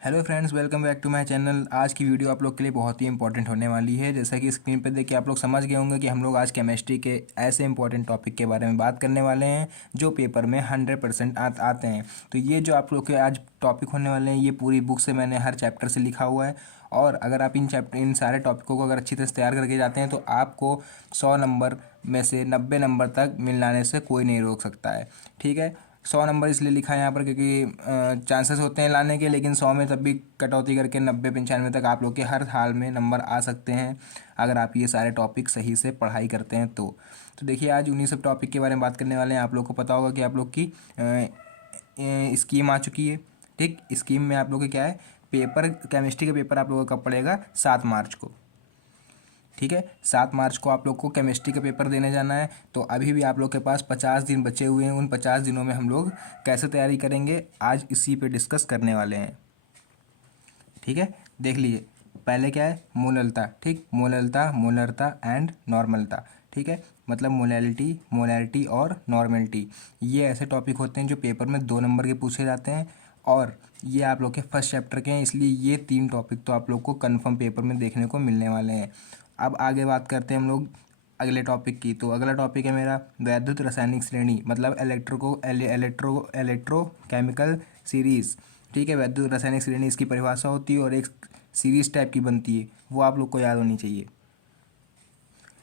Hello friends, welcome back to my channel. आज की video आप लोग के लिए बहुत ही इंपॉर्टेंट होने वाली है। जैसा कि स्क्रीन पर देख के आप लोग समझ गए होंगे कि हम लोग आज केमिस्ट्री के ऐसे इंपॉर्टेंट टॉपिक के बारे में बात करने वाले हैं जो पेपर में 100% आते हैं। तो ये जो आप लोग के आज टॉपिक होने वाले हैं, ये पूरी बुक से मैंने हर चैप्टर से लिखा हुआ है। और अगर आप इन सारे टॉपिकों को अगर अच्छी तरह से तैयार करके जाते हैं तो आपको 100 नंबर में से 90 नंबर तक मिल लाने से कोई नहीं रोक सकता है। ठीक है, 100 नंबर इसलिए लिखा है यहाँ पर क्योंकि चांसेस होते हैं लाने के, लेकिन 100 में तब भी कटौती करके 90-95 तक आप लोग के हर हाल में नंबर आ सकते हैं अगर आप ये सारे टॉपिक सही से पढ़ाई करते हैं तो देखिए, आज उन्हीं सब टॉपिक के बारे में बात करने वाले हैं। आप लोग को पता होगा कि आप लोग की स्कीम आ चुकी है। ठीक, स्कीम में आप लोग के क्या है, पेपर केमिस्ट्री का पेपर आप लोगों का कब पड़ेगा, 7 मार्च को। ठीक है, 7 मार्च को आप लोग को केमिस्ट्री का पेपर देने जाना है। तो अभी भी आप लोग के पास 50 दिन बचे हुए हैं। उन 50 दिनों में हम लोग कैसे तैयारी करेंगे, आज इसी पे डिस्कस करने वाले हैं। ठीक है, देख लीजिए, पहले क्या है, मोललता। ठीक, मोललता, मोलरता एंड नॉर्मलता। ठीक है, मतलब मोलैरिटी और नॉर्मलिटी, ये ऐसे टॉपिक होते हैं जो पेपर में 2 नंबर के पूछे जाते हैं और ये आप लोग के फर्स्ट चैप्टर के हैं, इसलिए ये 3 टॉपिक तो आप लोग को कन्फर्म पेपर में देखने को मिलने वाले हैं। अब आगे बात करते हैं हम लोग अगले टॉपिक की। तो अगला टॉपिक है मेरा वैद्युत रासायनिक श्रेणी, मतलब इलेक्ट्रोकेमिकल सीरीज़। ठीक है, वैद्युत रासायनिक श्रेणी इसकी परिभाषा होती है और एक सीरीज़ टाइप की बनती है, वो आप लोग को याद होनी चाहिए।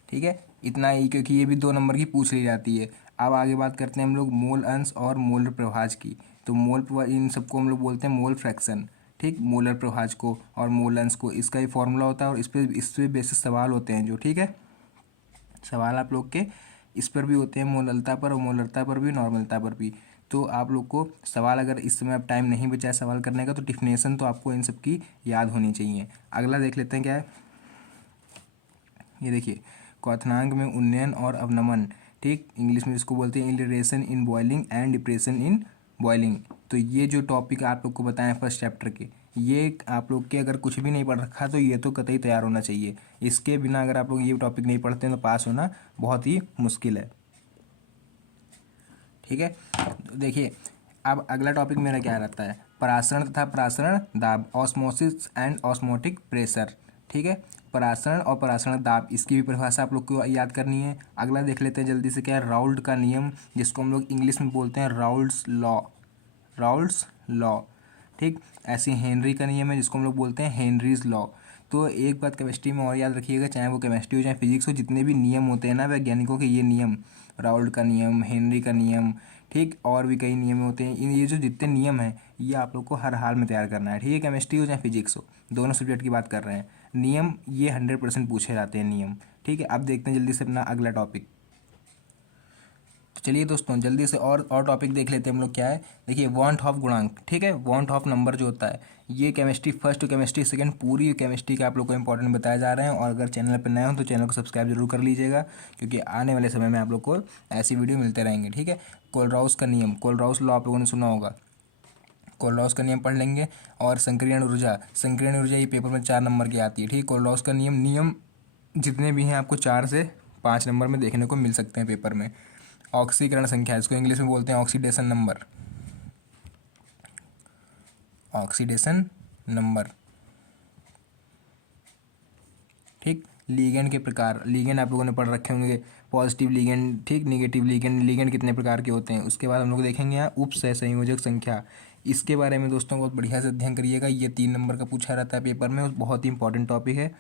ठीक है, इतना ही, क्योंकि ये भी 2 नंबर की पूछ ली जाती है। अब आगे बात करते हैं हम लोग मोल अंश और मोलर प्रभाज की। तो इन सबको हम लोग बोलते हैं मोल फ्रैक्शन। ठीक, मोलर प्रभाज को और मोल अंश को, इसका ही फॉर्मूला होता है और इस पे बेसिस सवाल होते हैं जो, ठीक है, सवाल आप लोग के इस पर भी होते हैं, मोललता पर और मोलरता पर भी, नॉर्मलता पर भी। तो आप लोग को सवाल, अगर इस समय अब टाइम नहीं बचा है सवाल करने का, तो डिफिनेशन तो आपको इन सब की याद होनी चाहिए। अगला देख लेते हैं क्या है, ये देखिए, क्वथनांक में उन्नयन और अवनमन। ठीक, इंग्लिश में इसको बोलते हैं elevation in boiling and depression in boiling. तो ये जो टॉपिक आप लोग को बताएं फर्स्ट चैप्टर के, ये आप लोग के अगर कुछ भी नहीं पढ़ रखा तो ये तो कतई तैयार होना चाहिए। इसके बिना अगर आप लोग ये टॉपिक नहीं पढ़ते हैं तो पास होना बहुत ही मुश्किल है। ठीक है, तो देखिए, अब अगला टॉपिक मेरा क्या रहता है, परासरण तथा परासरण दाब, ऑस्मोसिस एंड ऑस्मोटिक प्रेशर। ठीक है, परासरण और परासरण दाब, इसकी भी परिभाषा आप लोग को याद करनी है। अगला देख लेते हैं जल्दी से, क्या है, राउल्ट का नियम, जिसको हम लोग इंग्लिश में बोलते हैं राउल्ट्स लॉ। Raoult's law. ठीक, ऐसे हेनरी का नियम है जिसको हम लोग बोलते हैं हेनरीज लॉ। तो एक बात केमिस्ट्री में और याद रखिएगा, चाहे वो केमिस्ट्री हो चाहे फिजिक्स हो, जितने भी नियम होते हैं ना वैज्ञानिकों के, ये नियम, राउल्ट का नियम, हेनरी का नियम, ठीक, और भी कई नियम होते हैं, इन ये जो जितने नियम हैं ये आप लोग को हर हाल में तैयार करना है। ठीक है, केमिस्ट्री हो चाहे फिजिक्स हो, दोनों सब्जेक्ट की बात कर रहे हैं, नियम ये 100% पूछे जाते हैं नियम। ठीक है, अब देखते हैं जल्दी से अपना अगला टॉपिक। तो चलिए दोस्तों, जल्दी से और टॉपिक देख लेते हैं हम लोग, क्या है, देखिए, वांट ऑफ गुणांक। ठीक है, वांट ऑफ नंबर जो होता है, ये chemistry first to chemistry second पूरी केमिस्ट्री के आप लोग को इंपॉर्टेंट बताए जा रहे हैं। और अगर चैनल पर नए हो तो चैनल को सब्सक्राइब जरूर कर लीजिएगा, क्योंकि आने वाले समय में आप लोग को ऐसी वीडियो मिलते रहेंगे। ठीक है, कोलराउस का नियम, कोलराउस लॉ आप लोगों ने सुना होगा, कोलराउस का नियम पढ़ लेंगे। और संक्रियण ऊर्जा, संक्रियण ऊर्जा ये पेपर में 4 नंबर की आती है। ठीक है, कोलराउस का नियम जितने भी हैं आपको 4 से 5 नंबर में देखने को मिल सकते हैं पेपर में। ऑक्सीकरण संख्या, इसको इंग्लिश में बोलते हैं ऑक्सीडेशन नंबर, ऑक्सीडेशन नंबर। ठीक, लीगेंड के प्रकार, लीगेंड आप लोगों ने पढ़ रखे होंगे, पॉजिटिव लीगेंड, ठीक, नेगेटिव लीगेंड, लीगेंड कितने प्रकार के होते हैं। उसके बाद हम लोग देखेंगे यहाँ उप सहसंयोजक संख्या, इसके बारे में दोस्तों बहुत बढ़िया से अध्ययन करिएगा, ये 3 नंबर का पूछा रहता है पेपर में, बहुत ही इंपॉर्टेंट टॉपिक है।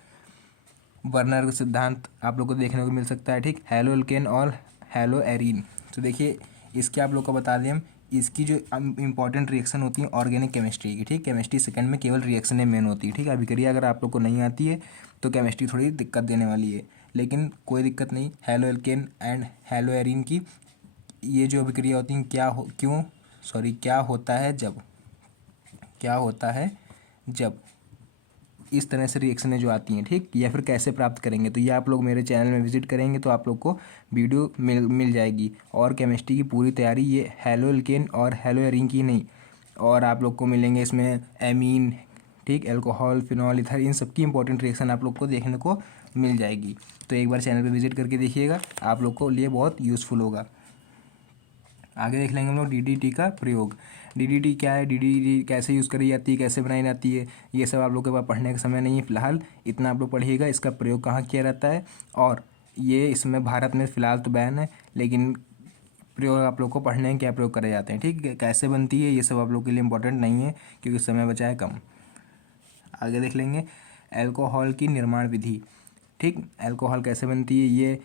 वर्नर का सिद्धांत आप लोग को देखने को मिल सकता है। ठीक, हैलो एल्केन और हैलो एरीन। तो देखिए, इसके आप लोग को बता दें हम, इसकी जो इंपॉर्टेंट रिएक्शन होती है ऑर्गेनिक केमिस्ट्री की। ठीक, केमिस्ट्री सेकंड में केवल रिएक्शनें मेन होती है। ठीक, अभी करिए, अगर आप लोग को नहीं आती है तो केमिस्ट्री थोड़ी दिक्कत देने वाली है, लेकिन कोई दिक्कत नहीं। Hello alkene and hello arene की ये जो अभिक्रिया होती हैं, क्या होता है जब, क्या होता है जब इस तरह से रिएक्शनें जो आती हैं, ठीक, या फिर कैसे प्राप्त करेंगे, तो ये आप लोग मेरे चैनल में विजिट करेंगे तो आप लोग को वीडियो मिल जाएगी। और केमिस्ट्री की पूरी तैयारी, ये हैलो एल्केन और हैलो एरीन की नहीं, और आप लोग को मिलेंगे इसमें एमीन, ठीक, अल्कोहल, फिनॉल, इथर, इन सबकी इंपॉर्टेंट रिएक्शन आप लोग को देखने को मिल जाएगी। तो एक बार चैनल पर विजिट करके देखिएगा, आप लोग को लिए बहुत यूज़फुल होगा। आगे देख लेंगे हम लोग डीडीटी का प्रयोग। DDT क्या है, DDT कैसे यूज़ करी जाती है, कैसे बनाई जाती है, ये सब आप लोग के पास पढ़ने का समय नहीं है फ़िलहाल। इतना आप लोग पढ़िएगा, इसका प्रयोग कहाँ किया जाता है, और ये इसमें भारत में फ़िलहाल तो बैन है, लेकिन प्रयोग आप लोग को पढ़ने हैं क्या प्रयोग करे जाते हैं, ठीक है। कैसे बनती है ये सब आप लोग के लिए इम्पोर्टेंट नहीं है क्योंकि समय बचा है कम। आगे देख लेंगे अल्कोहल की निर्माण विधि, ठीक। अल्कोहल कैसे बनती है, ये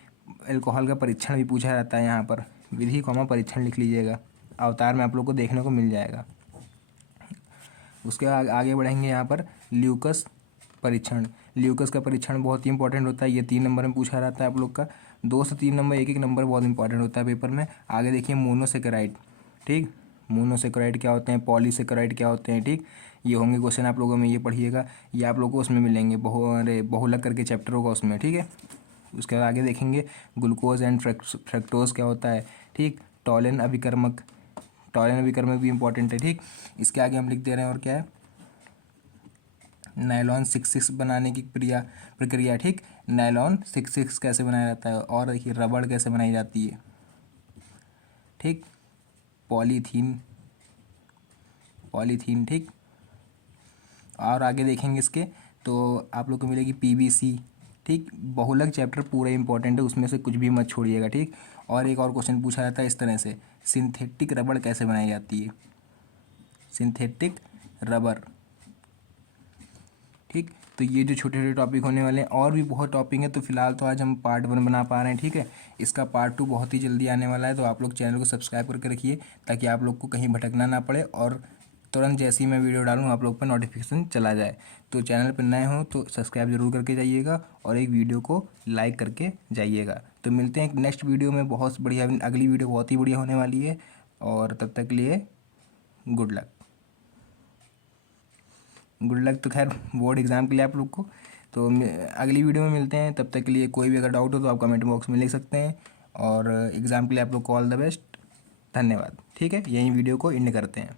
अल्कोहल का परीक्षण भी पूछा जाता है यहाँ पर। विधि परीक्षण लिख लीजिएगा, अवतार में आप लोग को देखने को मिल जाएगा। उसके आगे बढ़ेंगे यहाँ पर ल्यूकस परीक्षण। ल्यूकस का परीक्षण बहुत ही इंपॉर्टेंट होता है, ये 3 नंबर में पूछा जाता है आप लोग का। 2 से 3 नंबर, एक नंबर बहुत इंपॉर्टेंट होता है पेपर में। आगे देखिए मोनोसेकेराइड, ठीक। मोनोसेकेराइड क्या होते हैं, पॉलीसेकेराइड क्या होते हैं, ठीक। ये होंगे क्वेश्चन आप लोगों में, ये पढ़िएगा, ये आप लोग को उसमें मिलेंगे, बहुलक करके चैप्टर होगा उसमें, ठीक है। उसके बाद आगे देखेंगे ग्लूकोज एंड फ्रक्टोज क्या होता है, ठीक। टॉलिन अभिकर्मक भी इंपॉर्टेंट है, ठीक। इसके आगे हम लिख दे रहे हैं और क्या है, नायलॉन 66 बनाने की प्रक्रिया, ठीक। नायलॉन 66 कैसे बनाया जाता है, और देखिए रबड़ कैसे बनाई जाती है, ठीक। पॉलीथीन, ठीक। और आगे देखेंगे इसके तो आप लोग को मिलेगी PVC, ठीक। बहुलक चैप्टर पूरा इंपॉर्टेंट है, उसमें से कुछ भी मत छोड़िएगा, ठीक। और एक और क्वेश्चन पूछा जाता है इस तरह से, सिंथेटिक रबड़ कैसे बनाई जाती है, सिंथेटिक रबर, ठीक। तो ये जो छोटे छोटे टॉपिक होने वाले हैं, और भी बहुत टॉपिक है, तो फिलहाल तो आज हम पार्ट 1 बना पा रहे हैं, ठीक है। इसका पार्ट 2 बहुत ही जल्दी आने वाला है, तो आप लोग चैनल को सब्सक्राइब करके रखिए ताकि आप लोग को कहीं भटकना ना पड़े, और तुरंत जैसे ही मैं वीडियो डालूँ आप लोग पर नोटिफिकेशन चला जाए। तो चैनल पर नए हो तो सब्सक्राइब जरूर करके जाइएगा, और एक वीडियो को लाइक करके जाइएगा। तो मिलते हैं एक नेक्स्ट वीडियो में, बहुत बढ़िया, अगली वीडियो बहुत ही बढ़िया होने वाली है, और तब तक के लिए गुड लक। तो खैर बोर्ड एग्ज़ाम के लिए आप लोग को। तो अगली वीडियो में मिलते हैं, तब तक के लिए कोई भी अगर डाउट हो तो आप कमेंट बॉक्स में लिख सकते हैं, और एग्ज़ाम के लिए आप लोग को ऑल द बेस्ट, धन्यवाद, ठीक है। यही वीडियो को एंड करते हैं।